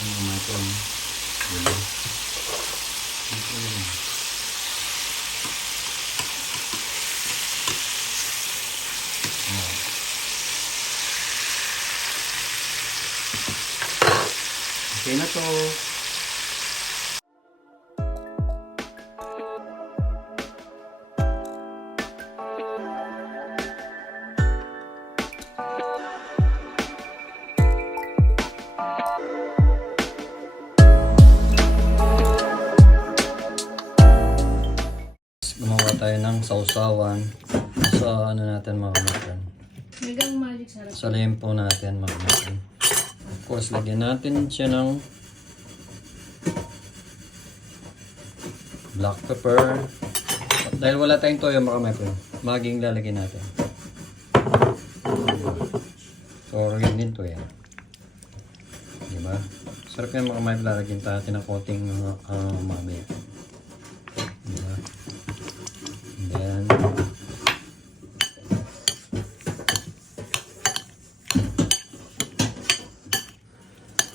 Ano ito? Diba? Ito yun. Okay na to. Gumawa tayo ng sausawan sa ano natin mga kapatid. Megang magic sarap. Sa lempo natin mga kapatid. Of course, lagyan natin siya ng black pepper. Dahil wala tayong toyo mga kapatid, maging lalagyan natin. So, organic din to yan. Diba? Sarap yan mga kapatid, lalagyan natin ng konting mamaya. Diba? Then,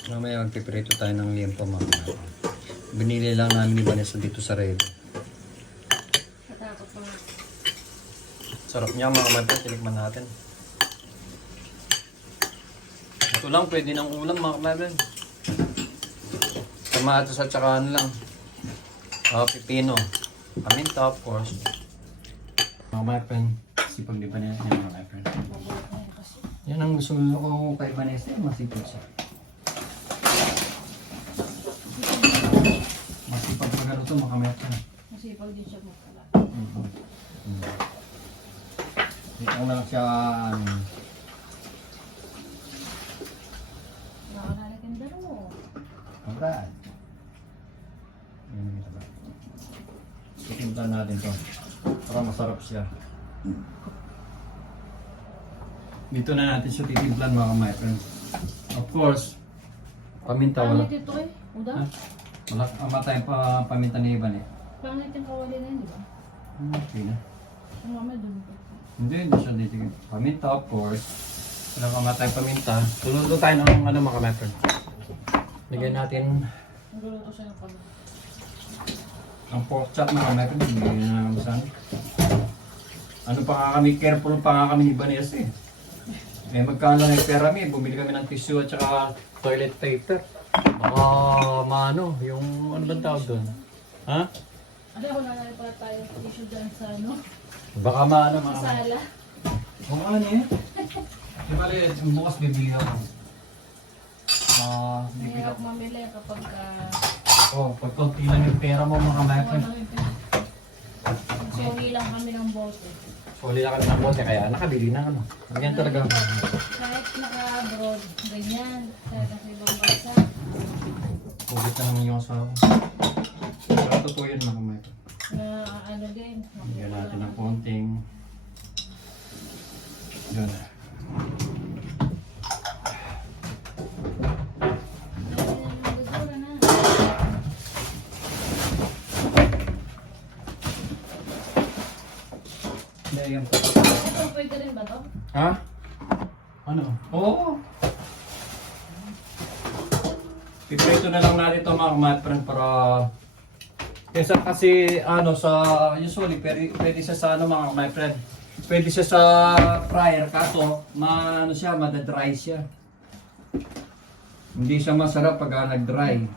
mamaya magpiprito tayo ng liempo mga kapatid. Binili lang namin ni Vanessa dito sa Red. Katakot pa. Sarap niya mga kapatid, tinikman natin. Ito lang, pwede ng ulam mga kapatid. Kamatis at saka ano lang. Pipino. Paminta of course. Mga kapatid, sipag ni Vanessa mga kapatid. Yan ang gusto ko kay Vanessa, masipag siya. Masipag magano ito mga kapatid. Masipag din siya magkala. Dito lang siya. Nakakalaganda mo. Alright. Titimplahan natin to para masarap siya. Dito na natin siya titimplahan mga kapatid. Of course, paminta wala. Pangit ito eh. Uda? Wala tayong paminta ni Ivan eh. Pangit yung kawali na yun, di ba? Okay na. Ang mamaya dun ko. Hindi siya dito. Paminta of course. Wala tayong paminta. Luluto tayo ng ano mga kapatid. Lagyan natin Nagluluto siya ng kami. ang pork chop mga kapatid. Bigyan na namin sa ano. Ano pa nga kami, careful pa nga kami ni Vanessa eh. Eh magkano lang yung pera mi, bumili kami ng tissue at saka toilet paper. Baka maano, yung ano ba tawag doon? Ha? Ano, wala na rin pala tayo issue dyan sa ano? Baka maano mga Sa sala. kung ano eh. Di ba bukas bibili ako. Bibili Mahirap ako. mamili kapag Pag konti lang yung pera mo mga kapatid. Sorry lang kami ng bote. Uli na kami ng bote kaya nakabili na ano. Ganyan talaga. Kahit naka-abroad, ganyan. Kahit nasa ibang bansa. Pugit na naman yung asawa. Pero totoo yun mga kapatid. Na ano din. Bigyan natin ng konting. Yun. Yan po. Ito pwede rin ba to? Ha? Ano? Oo. Piprito na lang natin ito mga kapatid para kesa kasi ano sa usually pwede siya sa ano mga kapatid. Pwede siya sa fryer kaso ano siya, madadry siya. Hindi siya masarap pag nag-dry.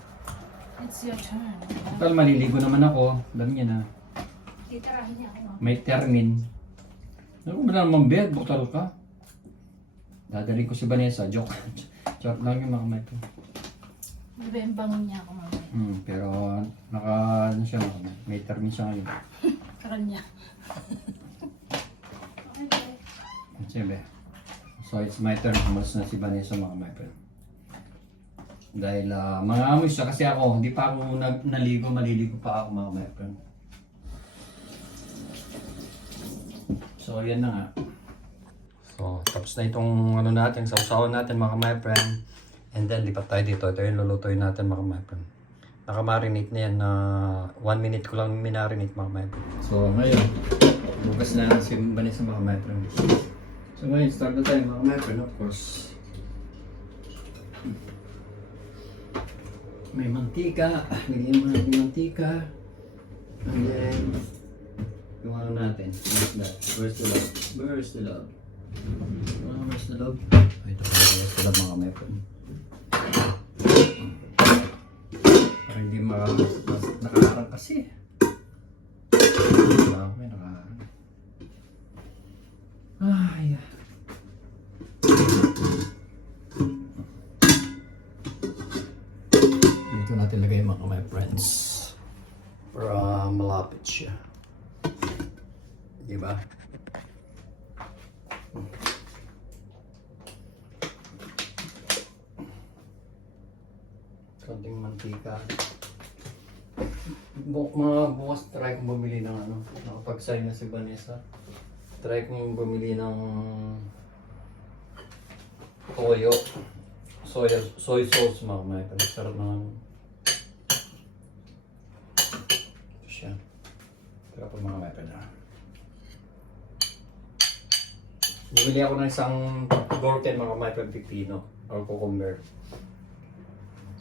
It's your turn. Total maliligo naman ako. Alam niya na. Titirahin niya ako. May termin. Ano ba naman bed? Bukal ka. Dadali ko si Vanessa. Joke. Joke lang yung mga kapatid. Di ba yung bangon niya ako mamaya? Pero ano siya, may termin siya ngayon. Karan niya. Siyempre. So it's my turn. Umalis na si Vanessa mga kapatid. Dahil mga amoy siya kasi ako, hindi pa ako naligo, maliligo pa ako mga kapatid. So yan na nga. So tapos na itong ano natin, sausawan natin mga kapatid. And then lipat tayo dito. Ito yung lulutuin natin mga kapatid. Nakamarinate na yan na 1 minute ko lang minarinate mga kapatid. So ngayon, bukas na si Vanessa mga kapatid. So ngayon, start na tayo mga kapatid, of course. May mantika. Bigyan mo natin mantika. And then, yung ano natin. Where's that? Where's the love? Where's the love? Where's the love? Ay, ito pala. Where's the love mga mepon? Para hindi nakaharang kasi. May nakaharang. Ay. Dito natin lagay mga my friends. Para malapit siya. Diba? Konting mantika. Mga bukas try kong bumili ng ano. Nakapag-sign na si Vanessa. Try kong bumili ng toyo. Soy sauce mga mga. Sarap ng ano. Ito siya. Sarap ng mga mga na. Bumili ako ng isang gurken mga mga pipino or cucumber.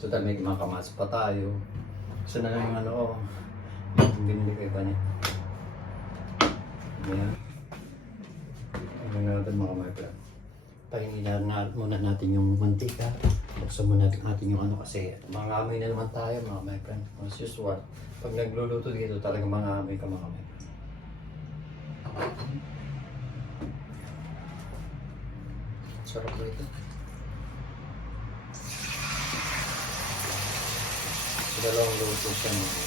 So dahil may mga kamas pa tayo. Gusto na lang yung ano ko. Yung binili ko iba niya. Ayan. Ano natin mga mga plan. Pahingin na muna natin yung mantika. Buksan muna natin yung ano kasi mga amoy na naman tayo mga my friend. As usual. Pag nagluluto dito talaga mga amoy ka mga my friend. Sarap na ito. So dalawang luto siya nito.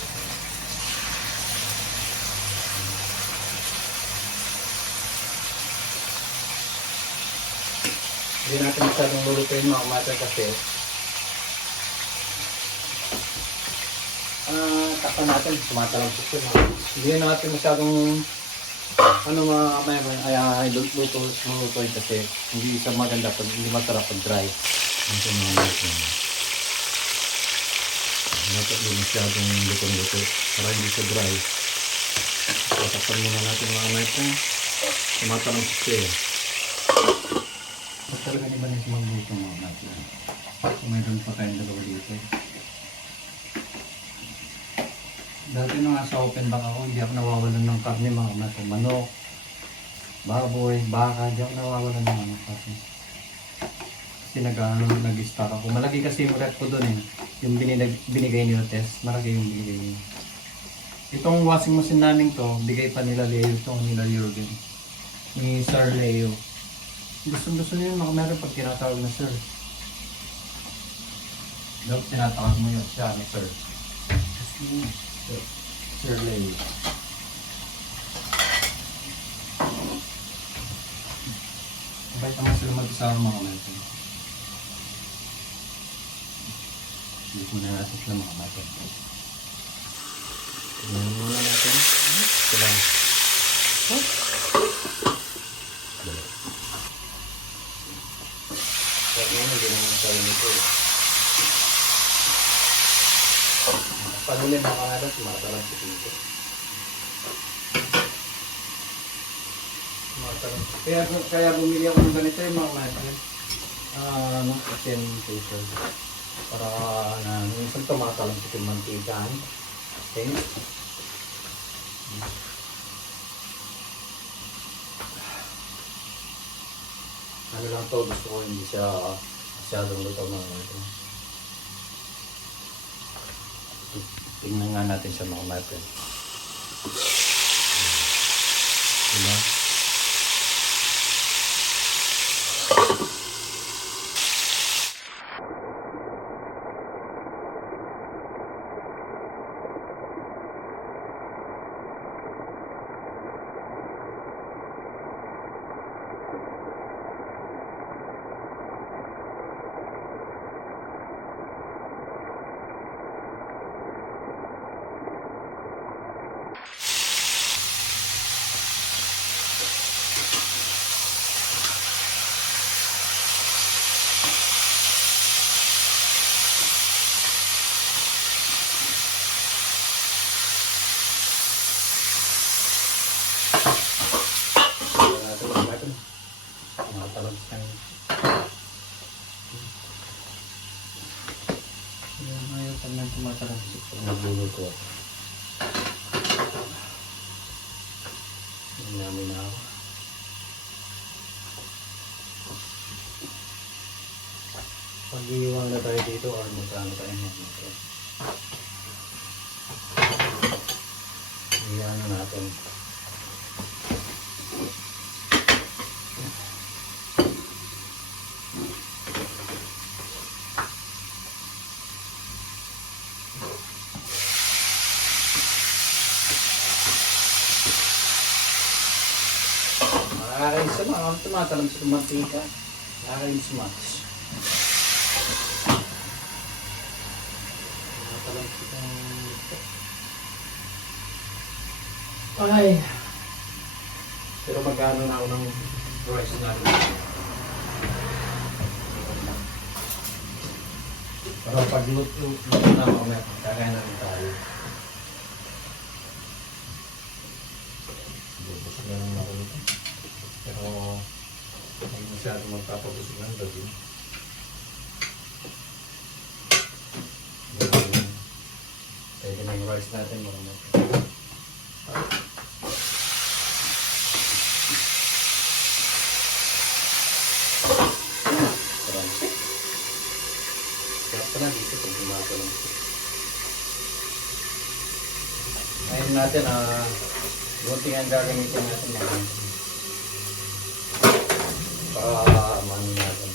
Hindi natin masyadong lulutuin mga mata kasi takpan natin, tumatalamsik yun. Hindi natin masyadong ano mga kamayaman ay lutuin kasi hindi isa maganda pag hindi masarap pag dry. Ito mga lutuin. Dapat hindi masyadong luto para hindi siya dry. So takpan muna natin mga kamayaman. Tumatalamsik siya eh. Ba't talaga iba na magluto mga natin? Mayroon pa tayong dalawa dito. Dati nung nasa open back ako, hindi ako nawawalan ng karne mga natin. Manok, baboy, baka, hindi ako nawawalan ng ano karne. Kasi nag-stock ako. Malaki kasi yung rep ko doon eh. Yung binigay niyo test, malaki yung binigay niyo. Itong washing machine namin to, bigay pa nila Leo to, nila Jurgen. Ni Sir Leo. Gusto niyo yung meron pag tinatawag na sir. Dapat tinatawag mo yun siya ni sir. Sir Leo. Abay naman sila mag-isama mga meron. Hindi ko na natin sila mga meron. Tignan muna natin. Sila. Hindi naman tayo nito eh. Panuli makakalat, matalang si dito. Kaya bumili ako ng ganito yung mga natin. Chicken paper. Para na minsan tumatalang si yung mantigaan. Okay. Ano lang to, gusto ko hindi siya masyadong luto mga ito. Tingnan nga natin siya mga friend. Diba? tumatalansik pag nagluluto ako. Namin na ako. Pag-iiwang na tayo dito or magkano tayo nito. Iyan na natin. Nakakainis sa mga tumatalang sa mantika. Nakakainis much. Tumatalang sa ay. Pero magkano na ako ng rice natin. Pero pag luto na ako na, kakain natin tayo. Bubusog na naman ako nito. Pero hindi masyado magpapabusog ng gabi. Pwede na yung rice natin marami. Dito pag tumatalang. Ngayon natin, bunting ang gagamitin natin mga para mano natin.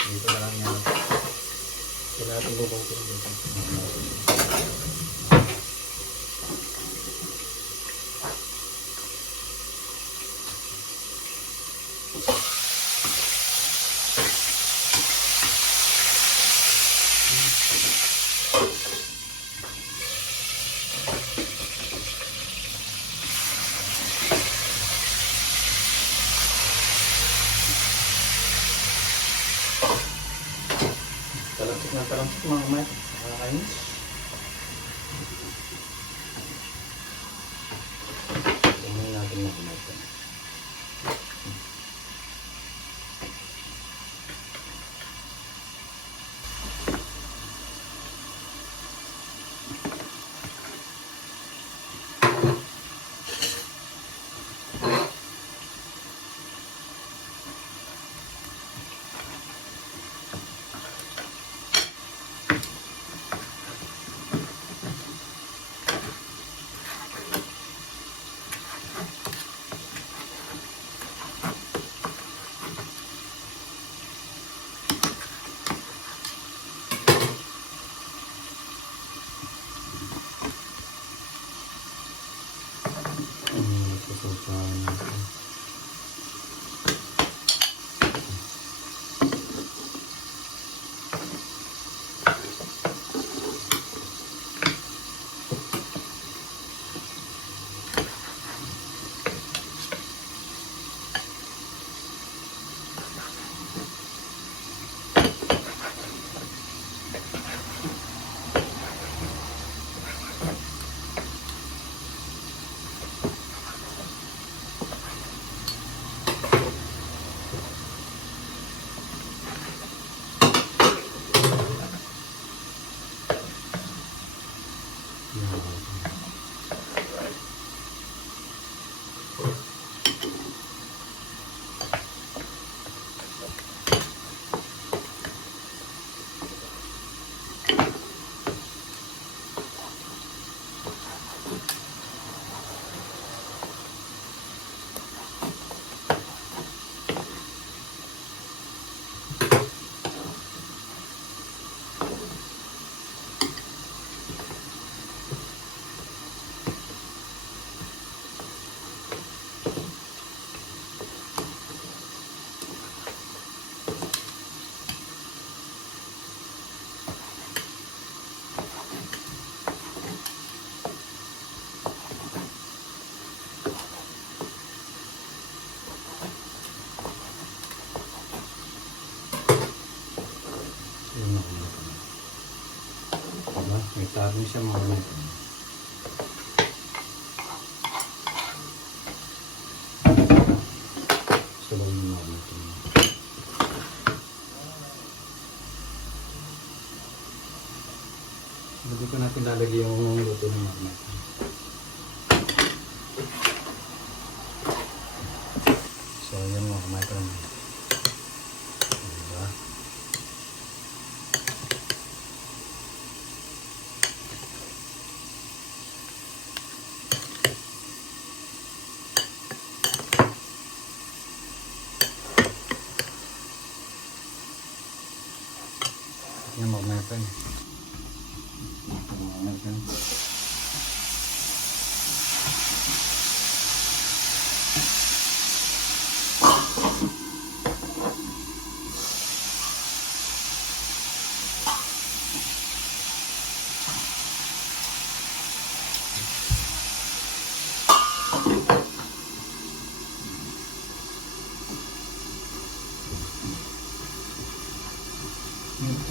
Dito na lang yan. Dito natin bubungkin dito. Talansik mga mat. Nakakainis. Tingnan natin na kumain. May tabi siya mga nito. Sabaw yung mga nito. Hindi ko natin lalagay yung luto ng mga friend. So, yan mga friend. Diba? Yan mga friend. Ito mga friend.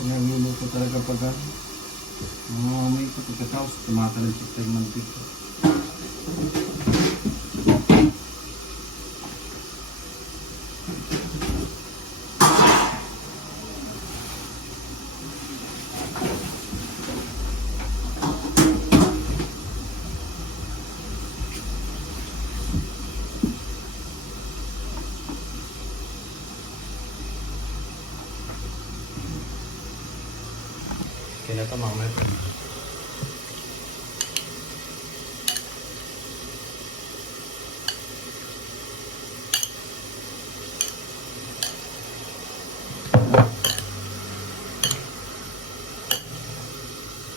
Nagluluto talaga pag may pagkatapos tumatalagsit tayo ng mantika. Kaya na ito mga friend.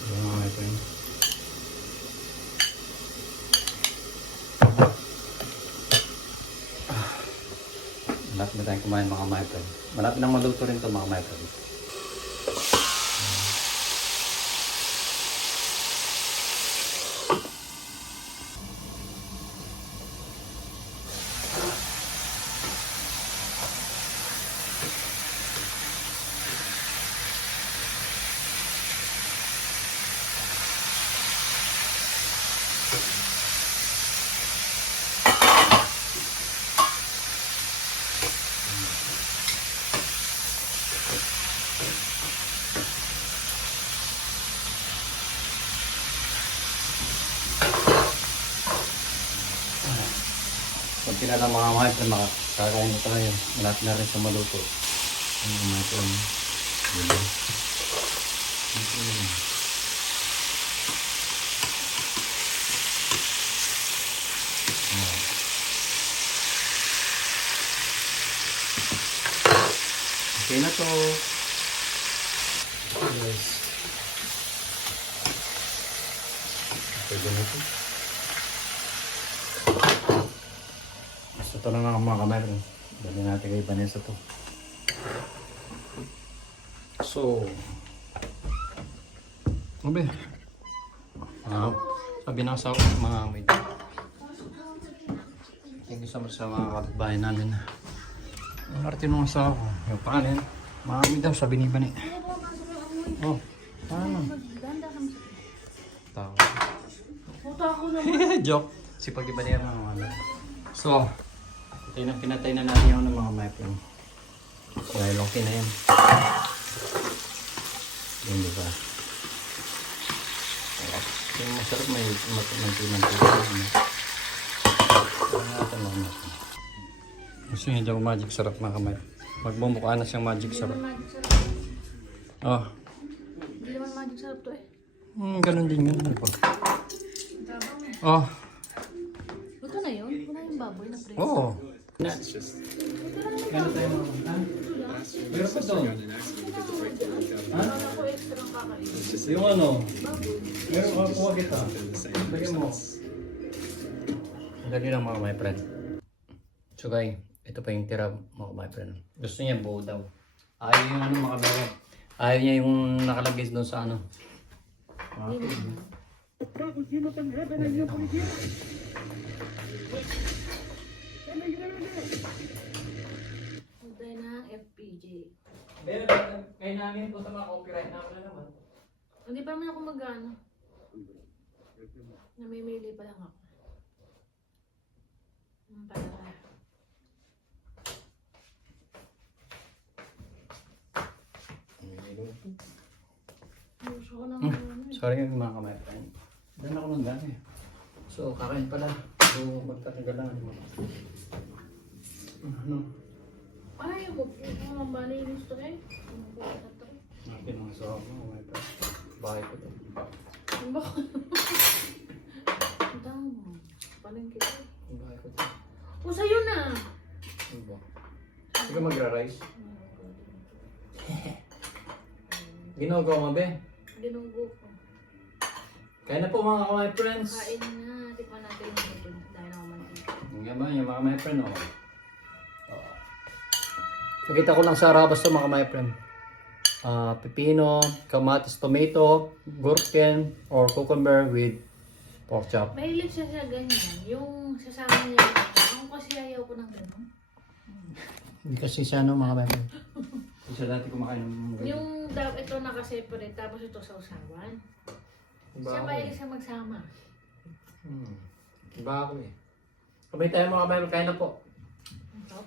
Yan mga friend. Malapit na tayong kumain mga friend. Malapit nang maluto rin ito mga friend. Pag kinala mga friend, makakain na tayo. Malapit na rin sa maluto. Ang mga friend. Diba? Okay na to. Yes. Pwede na to. Basta ito lang ang mga kamay. Dali natin kay Vanessa to. So, sabi ng asawa ko mga kamay. Thank you so much sa mga kapitbahay namin. Ang arte nung asawa ko. Yung panin. Mga kamay daw, sabi ni Bani. Oh, paano? Tawa. Puta ako naman. Joke. Si pag-iba niya mga kamay. So, pinatay na natin yung mga my friend. Dahil okay na yan. Yun diba? Yung masarap may mantika. Gusto niya daw magic sarap mga kamay. Magmumukha na siyang magic sarap. Oh. Hindi naman magic sarap to eh. Ganun din yun. Oh. Ito na yun? Wala yung baboy na pre. Oo. Gano'n tayo mga kamay? Meron pa doon. Ha? Ako extra ang kakain. Yung ano? Meron ka kuha kita. Bigyan mo. Dali lang mga my friend. So guys, ito pa yung tira mga my friend. Gusto niya buo daw. Ayaw yung ano mga bago. Ayaw niya yung nakalagay doon sa ano. Punta na FPJ. Meron kayo namin po sa mga copyright na wala naman. Hindi pa naman ako mag-ano. Namimili pa lang ako. Para. Gusto ko naman Sorry mga kamay friend. Dan ako ng dami. So, kakain pala. So, magtatagal lang. Ano? Ay, huwag po mga malinis to eh. Natin mga sarap mo, kamay friend. Bahay ko to. Ang bako. Ang damo. Palengke ko. Bahay ko to. O, sa'yo na. Ano ba? Hindi ka magra-rice? Ginagawa mo ba? Ginunggo ko. Kaya na po mga kamay friends. Kain na. Tikman natin yung ito. Dahil ako mantika. Yung ba yung mga my friend, oh. Nakita ko lang sa Arabas to mga my friend. Pepino, kamatis, tomato, gherkin, or cucumber with pork chop. Mahilig siya sa ganyan. Yung sasama niya. Ako kasi ayaw ko ng gano'n. Hindi kasi siya no mga my friend. Kasi dati kumakain ng ganyan. Yung ito nakaseparate tapos ito sa usawan. Siya mahilig siya magsama. Iba ako eh. Kamay tayo mga my friend, kain na po. Ang top.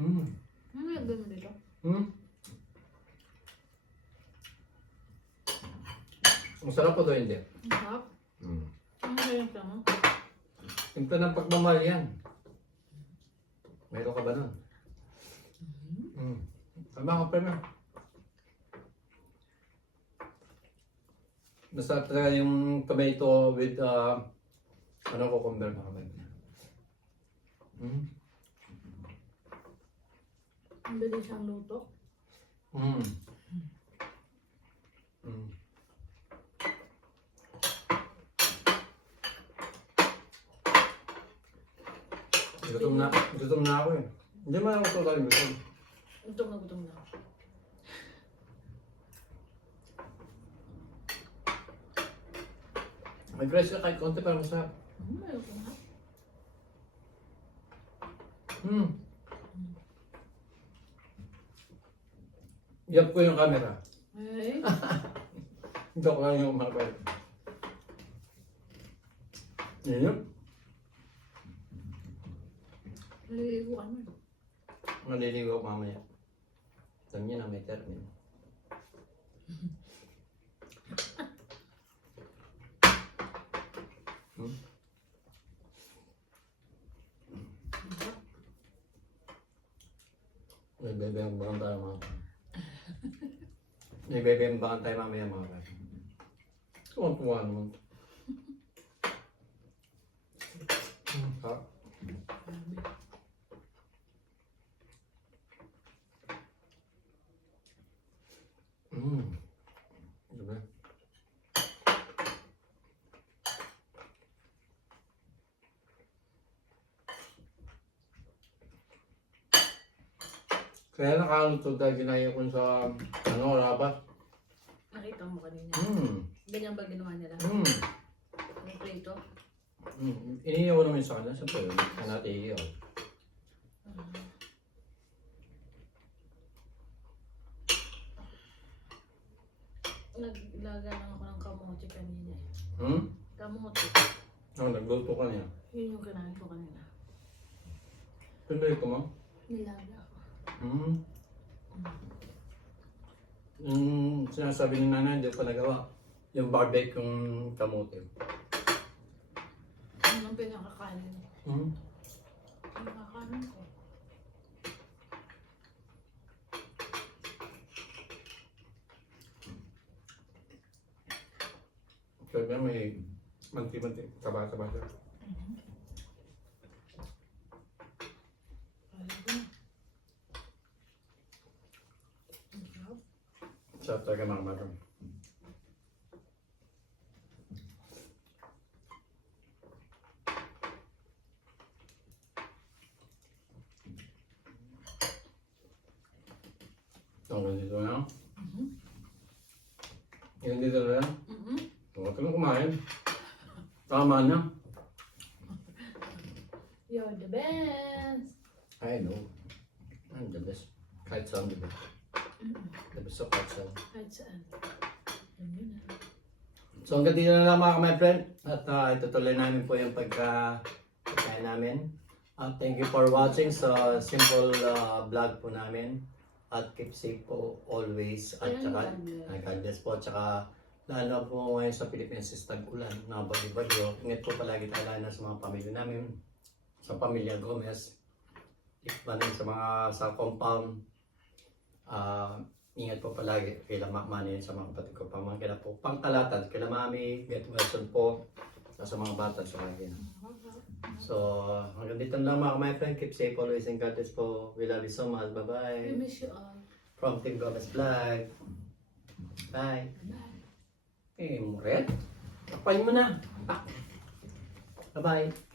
Hmm. Ano nilagay mo dito? Hmm. Masarap po to hindi? Ang top. Ang sarap mo. Simpla ng pagmamahal yan. Meron ka ba nun? Tama ka pa na. Masarap talaga yung tomato with cucumber na kamay. Ang bilis ang luto. Gutom na ako eh. Hindi man ako totally gutom. Gutom na. May rice ka kahit konti para masarap. Ayaw ko na. Yap ko yung camera. Eh? Joke lang yung mga pwede. Yan yun. Naliligo ka naman. Maliligo ako mamaya. Alam niya na may termin. May bebembangan tayo mga May bebembangan tayo mamaya mga kapatid. Tuwan-tuwa naman. Ha? Diba? Kaya nakaluto dahil ginaya ko sa Arabas. Nakita mo kanina. Ganyan ba ginawa nila? Yung prito? Iniyaw ko naman sa kanila. Siyempre, hindi natin iiyaw. Naglaga lang ako ng kamote kanina. Kamote. Nagluto ka niya. Yun yung kinain ko kanina. Pinday ko mo? Nilaga ako. Yung sinasabi ni nanay, hindi ko pa nagawa. Yung barbecue yung kamote. Ano ang pinakakanin? Pinakakanin ko. Sabi may manti-manti, taba-taba siya. Sarap talaga mga madam. Hanggang dito na. Yan dito na lang. Huwag ka lang kumain. Tama na. You're the best. I know. I'm the best. Kahit saan, di ba? The best of kahit saan. Kahit saan. Yun na. So hanggang dito na lang mga friend. At itutuloy namin po yung pagkain namin. Thank you for watching sa simple vlog po namin. At keep safe po always. At saka, God bless po. At saka Lalo po ngayon sa Pilipinas is tag-ulan na bagyo-bagyo. Ingat po palagi tayo lalo na sa mga pamilya namin. Sa pamilya Gomez. Iba na sa mga sa compound. Ingat po palagi. Kailan makmanin sa mga kapatid ko. Pamangkin na po. Pangkalatan. Kailan mami. Get well soon po. Sa mga bata sa mga So, hanggang dito lang mga my friend. Keep safe always and God bless po. We love you so much. Bye-bye. We miss you all. From Team Gomez Vlog. Bye. Bye. Eh, Muret. Kapal mo na. Bye-bye.